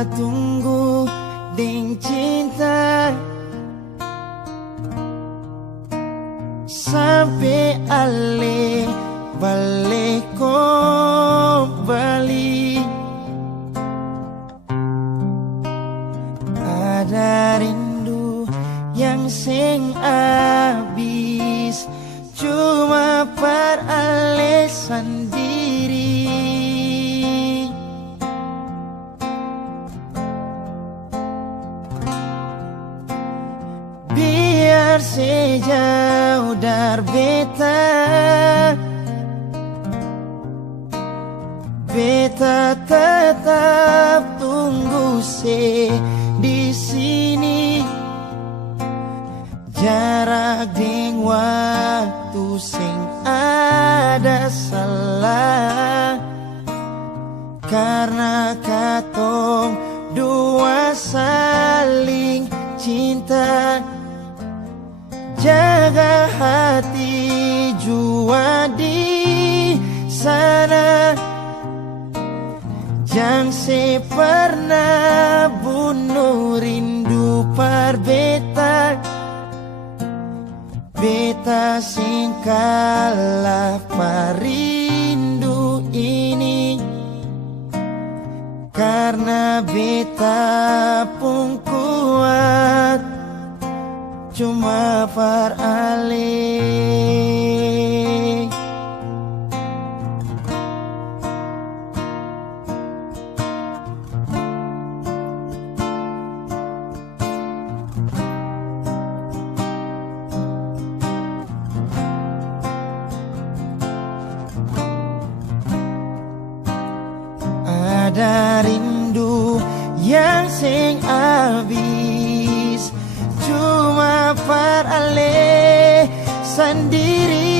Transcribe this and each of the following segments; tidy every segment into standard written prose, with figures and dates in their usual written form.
beta tunggu ding cinta sampai ale balik kembali. Ada rindu yang sing abis cuma per alasan diri. Biar sejauh dari beta, beta tetap tunggu di sini. Jarak ding waktu sing ada salah, karena katong dua saling cinta. Jaga hati jua di sana, jangan pernah bunuh rindu par beta. Beta sing kalah parindu ini, karena beta pun kuat cuma par alih. Ada rindu yang sing abis cuma par ale sendiri.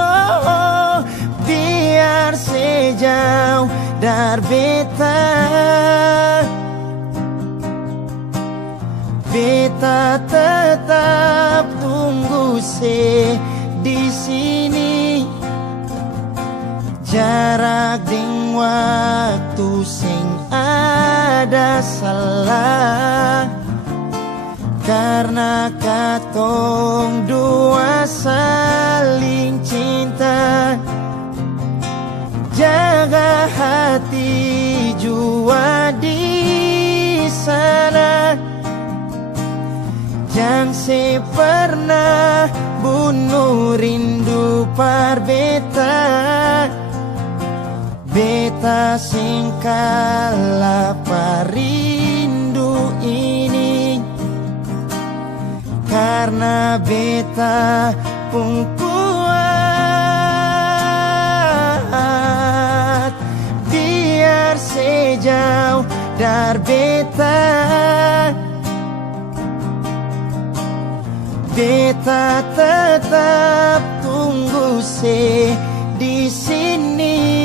Oh, biar sejauh dari beta, beta tetap tunggu di sini. Jarak ding waktu sing ada salah, karena katong dua saling cinta. Jaga hati jua di sana, jangan pernah bunuh rindu par beta. Beta sing kalah parindu ini, karena beta pun kuat. Biar sejauh dari beta, beta tetap tunggu di sini.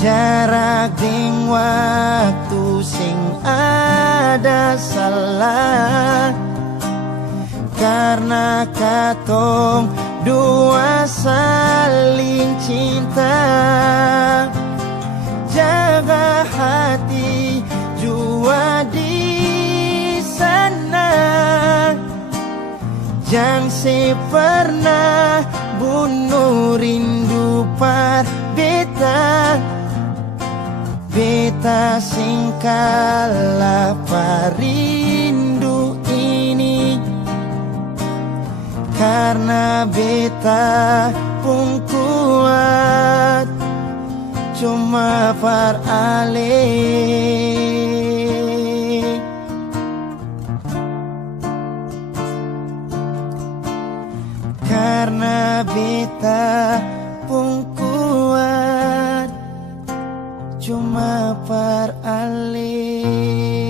Jarak ding waktu sing ada salah, karena katong dua saling cinta. Jaga hati jua di sana, jangan pernah bunuh rindu par beta. Beta sing kalah parindu ini, karena beta pun kuat cuma par alih. Karena beta pun kuat cuma par alih.